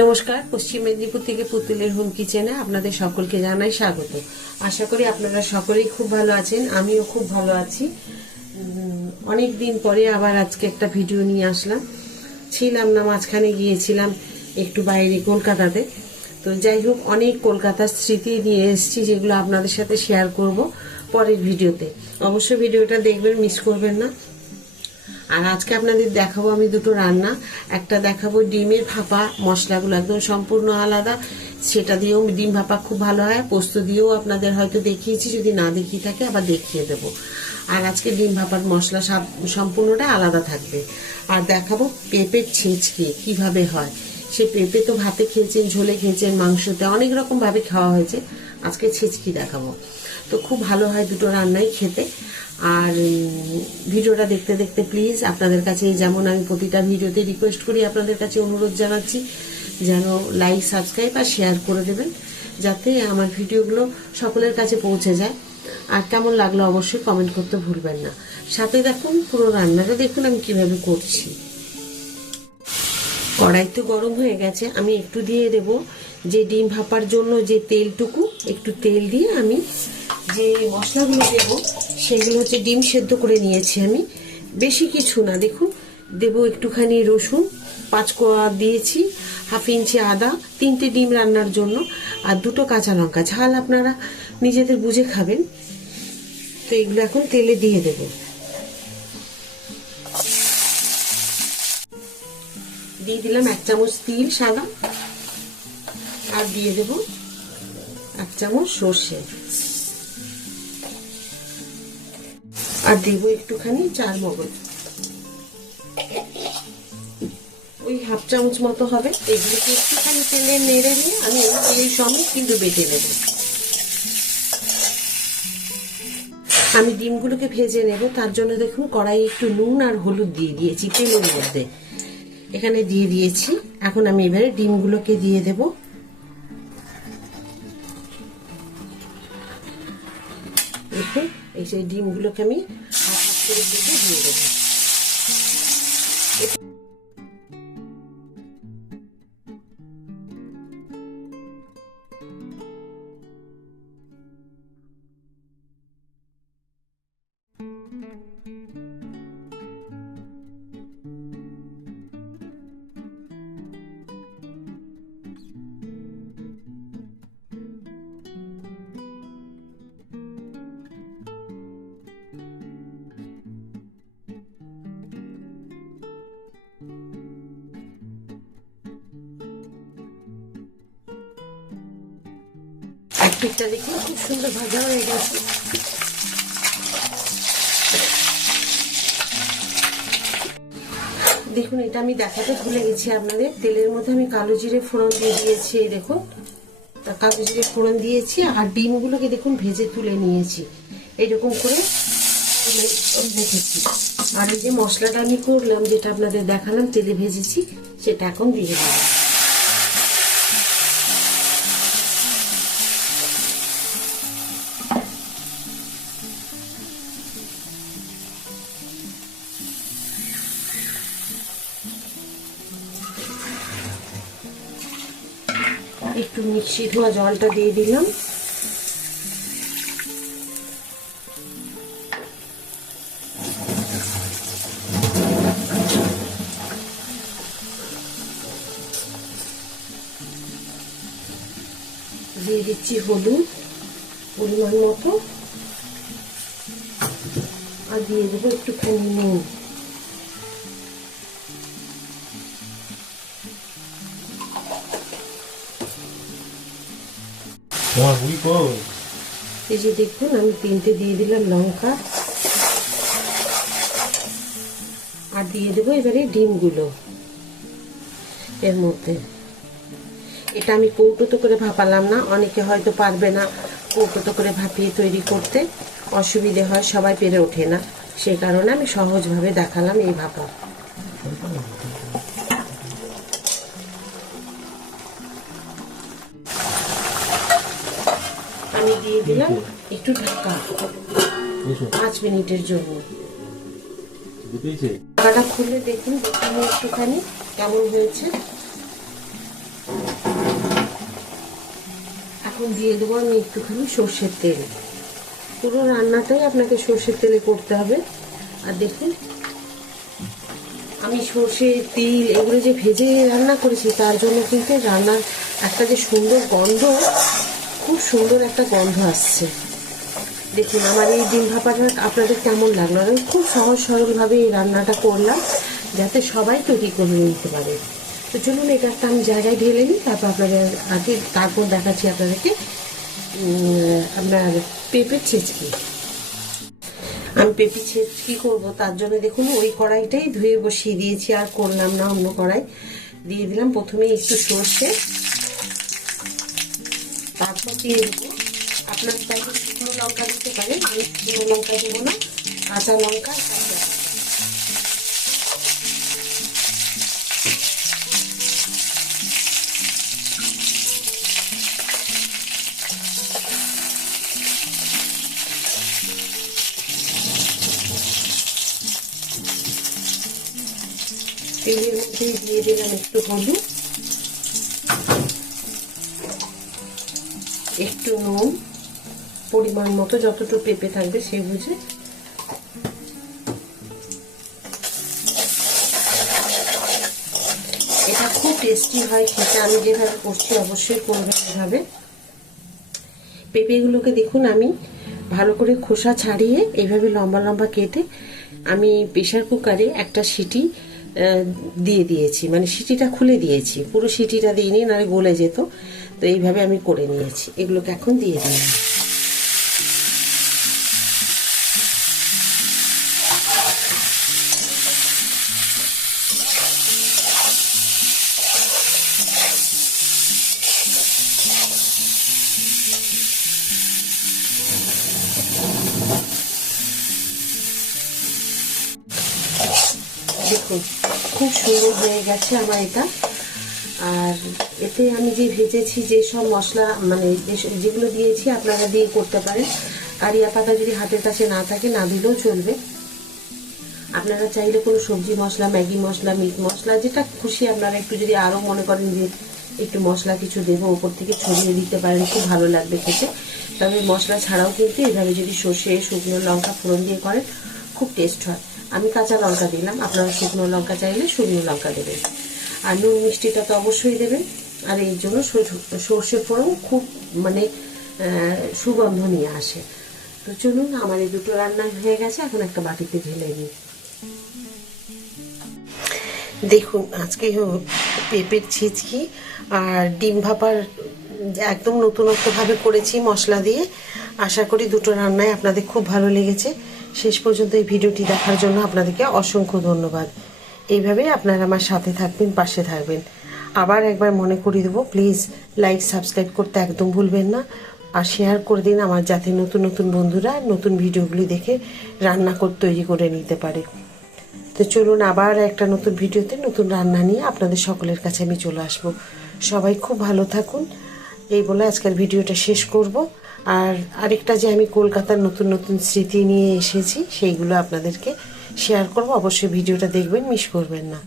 নমস্কার, পশ্চিম মেদিনীপুর থেকে পুতুলের হোম কিচেনে আপনাদের সকলকে জানাই স্বাগত। আশা করি আপনারা সকলেই খুব ভালো আছেন, আমিও খুব ভালো আছি। অনেক দিন পরে আবার আজকে একটা ভিডিও নিয়ে আসলাম। ছিলাম না, মাঝখানে গিয়েছিলাম একটু বাইরে কলকাতাতে। তো যাই হোক, অনেক কলকাতার স্মৃতি নিয়ে এসেছি, যেগুলো আপনাদের সাথে শেয়ার করব পরের ভিডিওতে। অবশ্যই ভিডিওটা দেখবেন, মিস করবেন না। আর আজকে আপনাদের দেখাবো আমি দুটো রান্না। একটা দেখাবো ডিমের ভাপা, মশলাগুলো একদম সম্পূর্ণ আলাদা, সেটা দিয়েও ডিম ভাপা খুব ভালো হয়। পোস্ত দিয়েও আপনাদের হয়তো দেখিয়েছি, যদি না দেখিয়ে থাকে আবার দেখিয়ে দেবো। আর আজকে ডিম ভাপার মশলা সম্পূর্ণটা আলাদা থাকবে। আর দেখাবো পেঁপের ছেঁচকি কিভাবে হয়। সে পেঁপে তো ভাতে খেয়েছেন, ঝোলে খেয়েছেন, মাংসতে, অনেক রকম ভাবে খাওয়া হয়েছে। আজকে ছেঁচকি দেখাবো। তো খুব ভালো হয় দুটো রান্নাই খেতে। আর ভিডিওটা দেখতে দেখতে প্লিজ আপনাদের কাছে, যেমন আমি প্রতিটা ভিডিওতে রিকোয়েস্ট করি, আপনাদের কাছে অনুরোধ জানাচ্ছি যেন লাইক, সাবস্ক্রাইব আর শেয়ার করে দেবেন, যাতে আমার ভিডিওগুলো সকলের কাছে পৌঁছে যায়। আর কেমন লাগলো অবশ্যই কমেন্ট করতে ভুলবেন না। সাথে দেখুন পুরো রান্নাটা, দেখুন আমি কিভাবে করছি। কড়াই তো গরম হয়ে গেছে, আমি একটু দিয়ে দেব যে ডিম ভাপার জন্য যে তেলটুকু, একটু তেল দিয়ে আমি যে মশলাগুলো দেব সেগুলো হচ্ছে ডিম সেদ্ধ করে নিয়েছি আমি, বেশি কিছু না। দেখুন, দেব একটুখানি রসুন, 5 কোয়া দিয়েছি, হাফ ইঞ্চি আদা, 3টে ডিম রান্নার জন্য, আর 2টো কাঁচা লঙ্কা। ঝাল আপনারা নিজেদের বুঝে খাবেন। তো এগুলো এখন তেলে দিয়ে দেব। দিয়ে দিলাম 1 চামচ তিল সাদা, আর দিয়ে দেব 1 চামচ সর্ষে, আর দেবো একটুখানি চাল মগজ, ওই হাফ চামচ মতো হবে। এগুলোকে একটুখানি তেলে নেড়ে নিয়ে আমি এই সমেত কিন্তু বেটে নেব। আমি ডিমগুলোকে ভেজে নেব, তার জন্য দেখুন কড়াই একটু নুন আর হলুদ দিয়ে দিয়েছি তেলের মধ্যে, এখানে দিয়ে দিয়েছি। এখন আমি এবারে ডিমগুলোকে দিয়ে দেব। দেখুন, এই সেই ডিমগুলোকে আমি হাফ হাফ করে কেটে দিয়ে দেবো। এক পিঠটা দেখুন খুব সুন্দর ভাজা হয়ে গেছে। দেখুন, এটা আমি দেখাতে ভুলে গেছি আপনাদের, তেলের মধ্যে আমি কালো জিরে ফোড়ন দিয়ে দিয়েছি। এই দেখুন, কালো জিরে ফোড়ন দিয়েছি, আর ডিমগুলোকে দেখুন ভেজে তুলে নিয়েছি, এইরকম করে রেখেছি। আর এই যে মশলাটা আমি করলাম, যেটা আপনাদের দেখালাম তেলে ভেজেছি, সেটা এখন দিয়ে দিলাম। একটু মিক্সি ধোয়া জলটা দিয়ে দিলাম। দিয়ে দিচ্ছি হলুদ পরিমাণ মতো, আর দিয়ে দেবো একটুখানি নুন। এই যে দেখুন, আমি 3টে দিয়ে দিলাম লঙ্কা, আর দিয়ে দেবো এবারে ডিমগুলো এর মধ্যে। এটা আমি কৌটোতে করে ভাপালাম না, অনেকে হয়তো পারবে না কৌটোতে করে ভাপিয়ে তৈরি করতে, অসুবিধে হয়, সবাই পেরে ওঠে না, সেই কারণে আমি সহজভাবে দেখালাম এই ভাপা। আমি দিয়ে দিলাম একটু ঢাকা 5 মিনিটের জন্য। ঢাকাটা খুলে দেখুন একটুখানি কেমন হয়েছে। এখন দিয়ে দেবো আমি একটুখানি সর্ষের তেল। পুরো রান্নাটাই আপনাকে সর্ষের তেলে করতে হবে। আর দেখুন আমি সর্ষে তিল এগুলো যে ভেজে রান্না করেছি, তার জন্য কিন্তু রান্নার একটা যে সুন্দর গন্ধ, খুব সুন্দর একটা গন্ধ আসছে। দেখুন আমার এই ডিম ভাপাটা আপনাদের কেমন লাগলো। আমি খুব সহজ সরলভাবে এই রান্নাটা করলাম যাতে সবাই তৈরি করে নিতে পারে। তো চলুন এটা একটা আমি জায়গায় ঢেলে নিই, তারপর দেখাচ্ছি আপনাদেরকে আপনার পেঁপের ছেঁচকি। আমি পেঁপে ছেঁচকি করবো, তার জন্য দেখুন ওই কড়াইটাই ধুয়ে বসিয়ে দিয়েছি, আর করলাম না অন্য কড়াই। দিয়ে দিলাম প্রথমে একটু সর্ষে, তারপর দিয়ে দেবো আপনার চাইলে শুকনো লঙ্কা দিতে পারেন। আমি শুকনো লঙ্কা দেবো না, কাঁচা লঙ্কা। তেলের মধ্যে দিয়ে দিলাম একটু হলুদ, একটু নুন, পরিমাণ মতো যতটুকু পেঁপে থাকবে সে বুঝে। এটা খুব টেস্টি হয় খেতে, আমি যেভাবে করছি অবশ্যই করবেন এভাবে। পেঁপেগুলোকে দেখুন আমি ভালো করে খোসা ছাড়িয়ে এইভাবে লম্বা লম্বা কেটে আমি প্রেসার কুকারে একটা সিটি দিয়ে দিয়েছি, মানে সিটিটা খুলে দিয়েছি, পুরো সিটিটা দিইনি, নাহলে গলে যেত। তো এইভাবে আমি করে নিয়েছি। এগুলোকে এখন দিয়ে দিলাম। দেখুন খুব সুন্দর হয়ে গেছে আমার এটা। আর এতে আমি যে ভেজেছি যেসব মশলা, মানে যেগুলো দিয়েছি আপনারা দিয়ে করতে পারেন। কারিয়া পাতা যদি হাতের কাছে না থাকে না দিলেও চলবে। আপনারা চাইলে কোনো সবজি মশলা, ম্যাগি মশলা, মিট মশলা, যেটা খুশি আপনারা একটু যদি আরও মনে করেন যে একটু মশলা কিছু দেবো ওপর থেকে ছড়িয়ে দিতে পারেন, খুব ভালো লাগবে খেতে। তবে মশলা ছাড়াও কিন্তু এভাবে যদি সর্ষে শুকনো লঙ্কা ফোড়ন দিয়ে করেন খুব টেস্ট হয়। আমি কাঁচা লঙ্কা দিলাম, আপনারা শুকনো লঙ্কা চাইলে শুকনো লঙ্কা দেবেন। আর নুন মিষ্টিটা তো অবশ্যই দেবেন। আর এই জন্য সর্ষে ফোড়ন খুব মানে সুগন্ধ নিয়ে আসে। তো চলুন আমার এই দুটো রান্না হয়ে গেছে, এখন একটা বাটিতে ঢেলে নিই। দেখুন আজকে পেঁপের ছিচকি আর ডিম ভাপার একদম নতুনত্বভাবে করেছি মশলা দিয়ে। আশা করি দুটো রান্নায় আপনাদের খুব ভালো লেগেছে। শেষ পর্যন্ত এই ভিডিওটি দেখার জন্য আপনাদেরকে অসংখ্য ধন্যবাদ। এইভাবেই আপনারা আমার সাথে থাকবেন, পাশে থাকবেন। আবার একবার মনে করিয়ে দেবো, প্লিজ লাইক সাবস্ক্রাইব করতে একদম ভুলবেন না। আর শেয়ার করে দিন আমার, যাতে নতুন নতুন বন্ধুরা নতুন ভিডিওগুলি দেখে রান্না তৈরি করে নিতে পারে। তো চলুন আবার একটা নতুন ভিডিওতে নতুন রান্না নিয়ে আপনাদের সকলের কাছে আমি চলে আসবো। সবাই খুব ভালো থাকুন, এই বলে আজকের ভিডিওটা শেষ করব। আর আরেকটা যে আমি কলকাতার নতুন নতুন স্মৃতি নিয়ে এসেছি সেইগুলো আপনাদেরকে শেয়ার করব। অবশ্যই ভিডিওটা দেখবেন, মিস করবেন না।